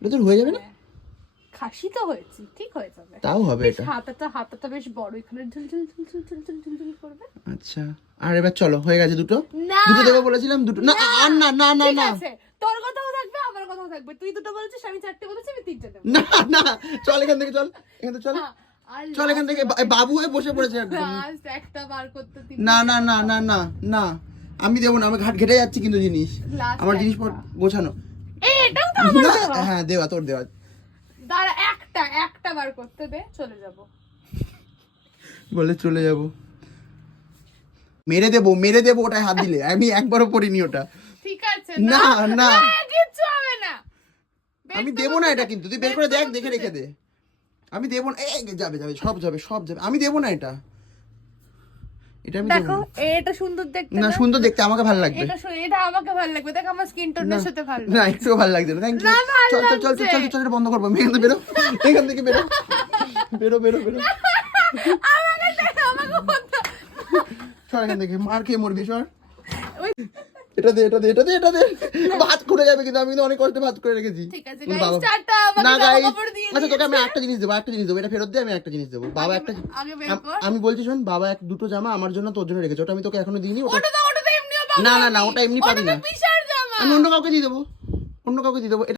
এটা তোর হয়ে যাবে না? খাসি তো হয়েছে, ঠিক হয়ে যাবে। তাও হবে এটা। হাতাটা বেশ বড়, এখানে ঝুল ঝুল ঝুল ঝুল ঝুল ঝুল ঝুল ঝুল করবে। আচ্ছা, আর এবার চলো, হয়ে গেছে দুটো। না, দুটো দেবো বলেছিলাম, দুটো না, আর না না না ঠিক না আছে, তোর কথাও থাকবে আমার কথাও থাকবে। তুই দুটো বলেছিস, আমি চারটে বলেছি, আমি তিনটে দেবো। না না, চল এখান থেকে, চল এখান থেকে, চল আর চল এখান থেকে। বাবু হয়ে বসে পড়েছে একদম। লাস্ট একটা বার করতে দিবি? না না না না না না, আমি দেবো না, আমি ঘাট ঘেটে যাচ্ছি কিন্তু জিনিস, Last আমার জিনিস গোছানো। এটাও তো আমার দেওয়া। হ্যাঁ দেওয়া, তোর দেওয়া। দাঁড়া, একটা বার করতে দে, চলে যাব। বলে চলে যাব, মেরে দেবো ওটায় হাত দিলে। আমি একবারও পড়িনি ওটা। ঠিক আছে, না না, কিচ্ছু হবে না। আমি দেবো না এটা, কিন্তু তুই বের করে দেখ, দেখে রেখে দে। আমি দেবো না, এই যাবে যাবে, সব যাবে সব যাবে, আমি দেবো না এটা, এটা আমি দেবো দেখো, না। এটা সুন্দর দেখতে না, না? সুন্দর দেখতে, আমাকে ভালো লাগবে। এটা আমাকে ভালো লাগবে। দেখ, আমার স্কিন টোনের সাথে ভালো না, লাগবে। একটুও ভালো লাগছে না, থ্যাংক ইউ। না, ভালো চল চল চল লাগছে। চল চল, এটা বন্ধ করবো, আমি এখান থেকে বেরো, এখান থেকে বেরো, বেরো বেরো বেরো, আমাকে বলতে- সর এখান থেকে, মার খেয়ে মরবি, সর। ওই- এটা দে, এটা দে, এটা দে, এটা দে, ভাত করে যাবে কিন্তু, আমি কিন্তু অনেক কষ্টে ভাত করে রেখেছি। ঠিক আছে, কিন্তু guys, বাবা- টাটা, আমাকে না জামা গাইস, কাপড় দিয়ে আচ্ছা তোকে আমি দিয়েছে। একটা জিনিস দেবো, এটা ফেরত দে, আমি একটা জিনিস দেবো। বাবা একটা, আগে বের কর। আমি বলছি শোন, বাবা দুটো জামা আমার জন্য তোর জন্য রেখেছে, ওটা আমি তোকে এখনো দিইনি। ওটা তো এমনিও পাবো না না না, আমি। ওটা এমনি পাবি ওটা না, তো বিশাল জামা। আমি অন্য কাউকে দিয়ে দেবো, অন্য কাউকে দিয়ে দেবো।